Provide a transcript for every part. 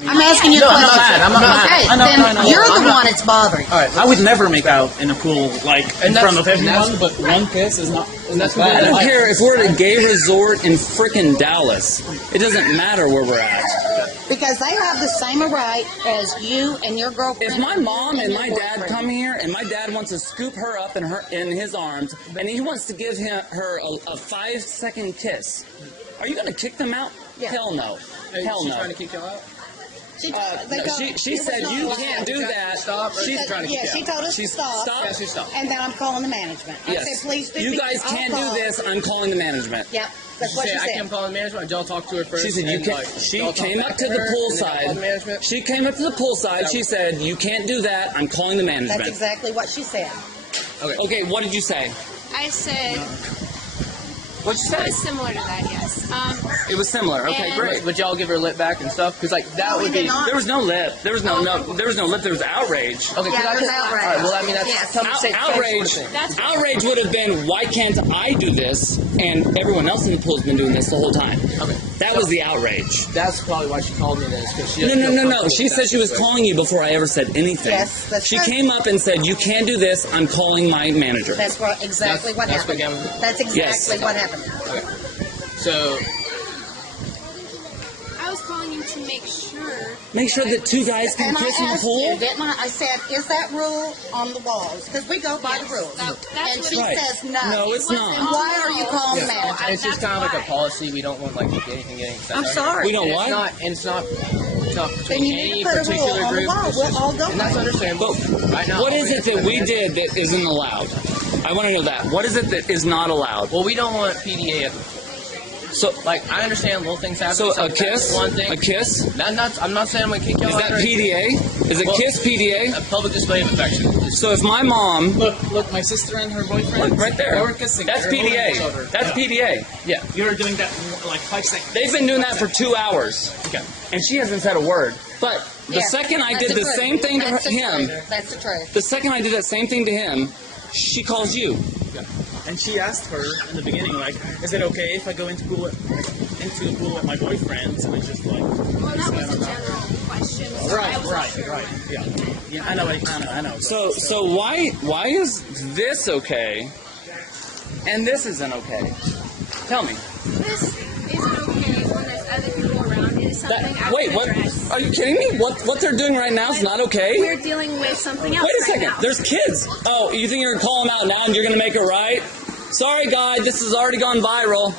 I'm asking you a question. I'm not mad. Okay, I know, then you're the one that's bothering. All right, I would never make out in a pool like in front of everyone, but one kiss is not. that's bad. I don't care if we're at a gay resort in frickin' Dallas. It doesn't matter where we're at. Because they have the same right as you and your girlfriend. If my mom and my your dad boyfriend. come here and my dad wants to scoop her up in his arms and he wants to give her a 5-second kiss, are you going to kick them out? Yeah. Hell no. Hell She's no. trying to kick you out. She, She said you can't do that. Stop. She's trying to kick you out. she told us She's to stop. stop. Yeah, she stopped. And then I'm calling the management. I Yes. said, please do. You guys I'll can't call. do this. I'm calling the management. Yep, that's what she I said. came calling management. Y'all talk to her first. She said you and, can't. like, She y'all talk came back up to the her, pool and then I called side. management. She came up to the pool side. She said you can't do that. I'm calling the management. That's exactly what she said. Okay, what did you say? I said What'd you it say? was similar to that, yes. It was similar. Okay, And- great. Would y'all give her a lip back and stuff? Because like that No, we would did be. not. There was no lip. There was no lip. There was outrage. Okay, Yeah, there's outrage. All right, well, I mean, that's Yes. Outrage. That's Outrage would have been, why can't I do this and everyone else in the pool's been doing this the whole time? Okay. That was the outrage. That's probably why she called me this. Because she No. doesn't feel comfortable She with said that she was situation. calling you before I ever said anything. Yes, that's She right. came up and said, you can't do this. I'm calling my manager. That's what exactly what That's what happened. happened? That's exactly Yes. what happened. Okay. So I was calling you to make sure. Make sure that two guys can And I kiss in the asked pool. you, didn't I? I said, is that rule on the walls? Because we go by the rules. That's And what she it Right. says no. No, it's And not. why are you calling the manager? it's just kind of like a policy. We don't want like anything getting accepted. I'm sorry. We don't And what? It's not Then between you need any to put a rule particular on the group. wall. It's We'll just- all go and that's by it. understandable. Right now, What all is we it have that to we do- did that isn't allowed? I want to know that. What is it that is not allowed? Well, we don't want PDA at the So, like. I understand little things happen. so a That's kiss? one thing. A kiss? I'm not saying I'm gonna kick y'all Is out that or anything. PDA? Is a Well, kiss PDA? A public display of affection. So if my mom, Look, my sister and her boyfriend. look right They there, were kissing. that's They were holding each PDA. other. That's PDA. Yeah. You're doing that like 5 seconds. They've been doing that for 2 hours, Okay. and she hasn't said a word. But the Yeah, second I that's did the truth. same thing to That's the him, truth. That's the truth. the second I did that same thing to him, she calls you. And she asked her in the beginning, like, is it okay if I go into the pool with my boyfriend? And I just like, Well, that was a general question. So I was right, yeah, yeah. I know. So why is this okay, and this isn't okay? Tell me. This isn't okay when there's other people around. It is something I Wait, would what? address. Are you kidding me? What they're doing right now is not okay? We're dealing with something else Wait a right second. now. There's kids. Oh, you think you're gonna call them out now and you're gonna make it right? Sorry, guy. This has already gone viral.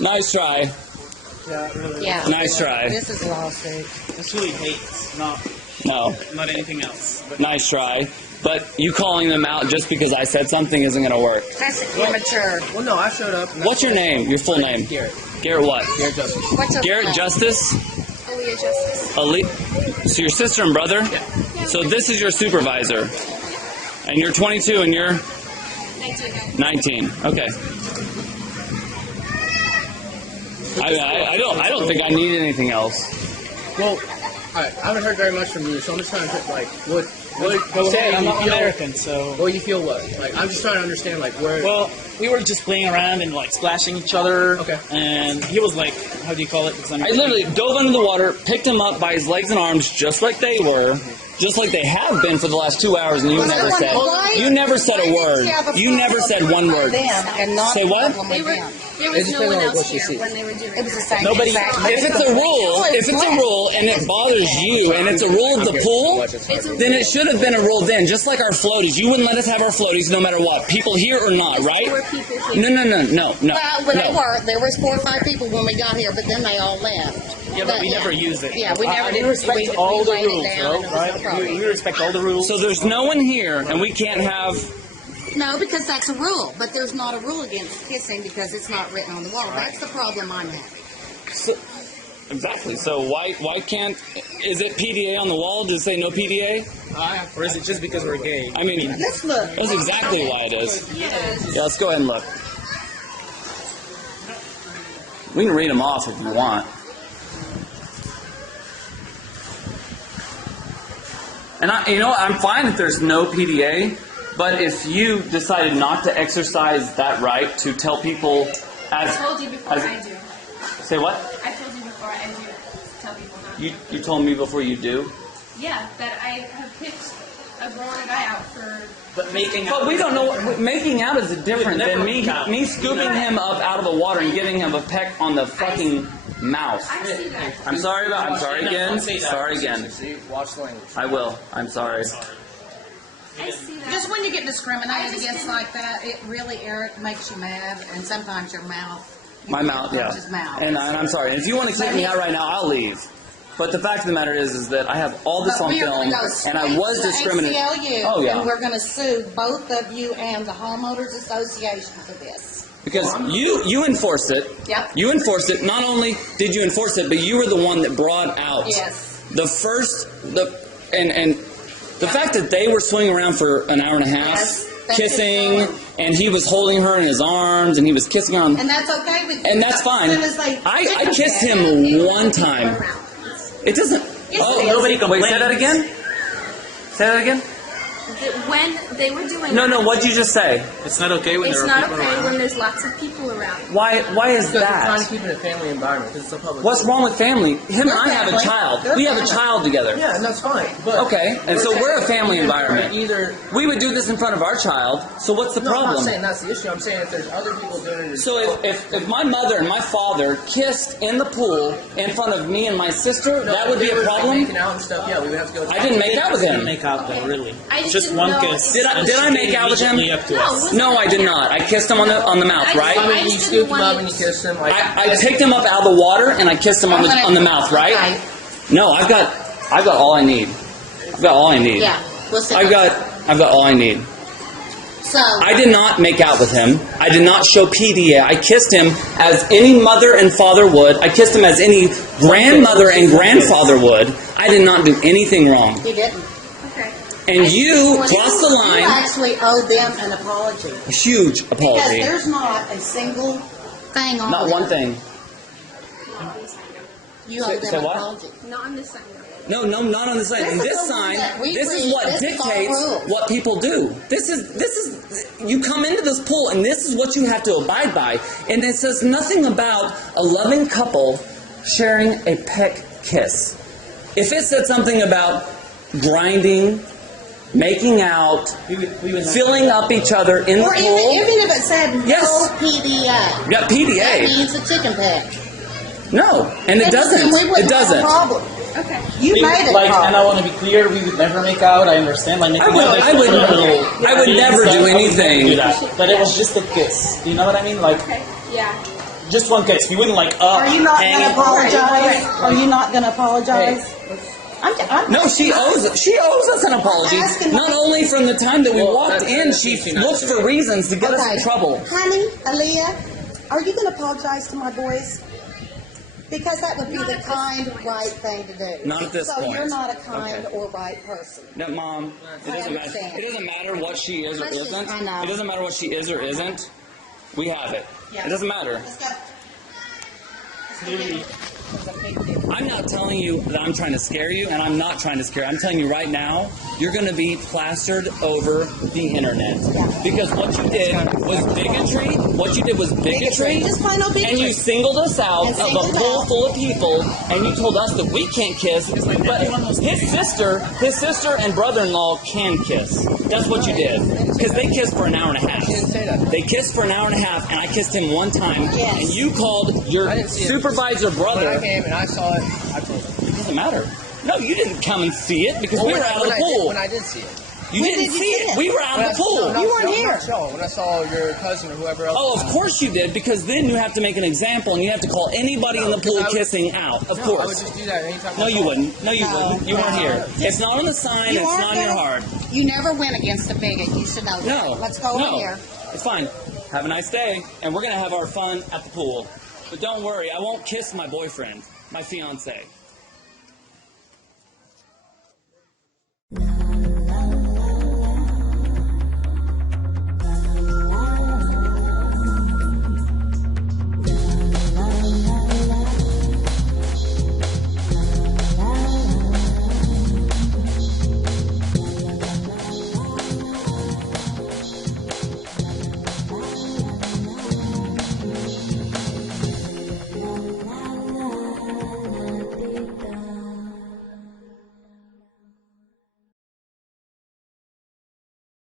Nice try. Yeah, really. Yeah. Nice try. This is a lawsuit. It's really hate, not anything else. But Nice try. But you calling them out just because I said something isn't gonna work. That's immature. Well, no, I showed up. and What's your name? Your full name? Garrett. Garrett what? Garrett Justice. What's her Garrett name? Justice? Aaliyah Justice. So your sister and brother? Yeah. So this is your supervisor. And you're 22 and you're 19. Okay. I don't think I need anything else. Well, I haven't heard very much from you, so I'm just trying to put like what go say ahead. I'm you not feel- American, so. What you feel what? Like I'm just trying to understand like where. Well, we were just playing around and like splashing each other. Okay. And he was like, how do you call it? Because I literally dove under the water, picked him up by his legs and arms just like they were, just like they have been for the last 2 hours, and you never said a word. You never said one word. Say what? There was no one else here when they were doing It was the it. same. Nobody- exact- If it's a rule and it bothers you, and it's a rule of the pool, then it should have been a rule then. Just like our floaties, you wouldn't let us have our floaties no matter what, people here or not, There right? were people here. Well, when they no. were, there was 4 or 5 people when we got here, but then they all left. Yeah, but we never use it. Yeah, we never I did. respect We all the laid it rules, down though, and it was no right? problem. We respect all the rules. So there's no one here, and we can't have. No, because that's a rule. But there's not a rule against kissing because it's not written on the wall. That's the problem I'm having. So, exactly. So why can't? Is it PDA on the wall? Does it say no PDA? Or is it just because we're gay? I mean, Let's look. that's exactly why it is. Yeah, let's go ahead and look. We can read them off if you want. And I'm fine if there's no PDA, but if you decided not to exercise that right to tell people I as told you before I do. say what? I told you before I tell people not. You told me before you do. Yeah, that I have picked a girl and a guy out for. But making out. But we don't know. Making out is different We've never than me made out. me scooping him up out of the water and giving him a peck on the fucking mouth. I see that. I'm sorry again. Sorry again. See, watch the language. I will. I'm sorry. I see that. Just when you get discriminated against like that, it really makes you mad, and sometimes your mouth. My mouth, yeah. His mouth. And I'm sorry. And if you want to kick me out right now, I'll leave. But the fact of the matter is that I have all this But on we are film, going to go and I straight was to the discriminated. ACLU, Oh yeah. and we're going to sue both of you and the homeowners association for this. Because you enforced it. Yep. You enforced it. Not only did you enforce it, but you were the one that brought out Yes. and the fact that they were swinging around for an hour and a half, Yes, that's kissing, it. and he was holding her in his arms, and he was kissing her on. And that's okay with you. And that's fine. As soon as they I kissed him one time. It doesn't. Yes, Oh, it is. Nobody wait, complains. say that again? Say that again? When they were doing No, that, what'd you just say? It's not okay when it's there are not people okay around. when there's lots of people around. Why is Because we're trying to that? keep it a family environment. Because it's a public. What's wrong with family? Him and I have a family. child. They're We have a family. child together. Yeah, and that's fine. But Okay, and so we're a family environment. Either. We would do this in front of our child, so what's the No, I'm not problem? saying that's the issue. I'm saying if there's other people doing it. So if my mother and my father kissed in the pool in front of me and my sister, that would be a problem? Making out and stuff. Yeah, we would have to go. I didn't make out with him. Make out though, really. I just Just didn't one know kiss. if- Did I make out with him? Immediately up to us. No, I did not. I kissed him on the mouth, I right? I mean, you just scooped didn't him up want and you it- kissed him. Like I picked him up out of the water and I kissed him on the mouth, right? Okay. No, I've got all I need. I've got all I need. Yeah. We'll see. I've got all I need. So. I did not make out with him. I did not show PDA. I kissed him as any mother and father would. I kissed him as any grandmother and grandfather would. I did not do anything wrong. You didn't. Okay. And you Well, crossed the You line. actually owe them an apology. A huge Because apology. there's not a single thing on Not there. one thing. You owe Say- them say an what? apology. Not on this side. No, not on the sign. This And is this the one sign, that we this is read. what This is our dictates rules. what people do. This is, you come into this pool and this is what you have to abide by. And it says nothing about a loving couple sharing a peck kiss. If it said something about grinding, making out, We would filling up each other in the Or even pool. if it said no Yes. PDA. Yeah, That PDA. means a chicken peck. No, and it doesn't. And we It wouldn't have a doesn't. problem. Okay. You made it like, and I problem. want to be clear, we would never make out. I understand. Like, making I would- out, I would- like, I would never do anything. Do that. But it was just a kiss. You know what I mean? Like, Okay. Yeah. just one kiss. We wouldn't like Are you not hang going to it. apologize? Are you not going to apologize? I'm No, she owes us an apology. Asking Not what- only from the time that we Well, walked that's- in, that's she easy not looks to for do. reasons to get us in trouble. Honey, Aaliyah, are you going to apologize to my boys? Because that would be Not the at this kind, point. right thing to do. Not at this so point. you're not a kind Okay. or right person. No, Mom, it I doesn't matter. understand. It doesn't matter what she is or Let's just- isn't. I know. It doesn't matter what she is or isn't. We have it. Yeah. It doesn't matter. Let's go. I'm not telling you that I'm trying to scare you, and I'm not trying to scare you. I'm telling you right now, you're going to be plastered over the internet. Because what you did was bigotry. What you did was bigotry. Just plain old bigotry. And you singled us out And of a singled pool out. full of people, and you told us that we can't kiss, but his sister and brother-in-law can kiss. That's what you did. Because they kissed for an hour and a half. didn't say that. They kissed for an hour and a half, and I kissed him one time. Yes. And you called your I didn't see it. supervisor When brother. I came and I saw it, I told him. It doesn't matter. No, you didn't come and see it because we Well, were out of the when pool. when I did see it. You When didn't did you see see it. it? We were out When of the I- pool. no, You weren't no, here. not y'all. When I saw your cousin or whoever else. Oh, of course you did, because then you have to make an example and you have to call anybody in the pool because I would- kissing out. Of No, I would course. just do that anytime. No, I you saw it. wouldn't. No, you wouldn't. You weren't here. It's not on the sign. You It's aren't not in your gonna- heart. You never went against a bigot. You should know that. No. Let's go no. in here. It's fine. Have a nice day, and we're gonna have our fun at the pool. But don't worry, I won't kiss my boyfriend, my fiance.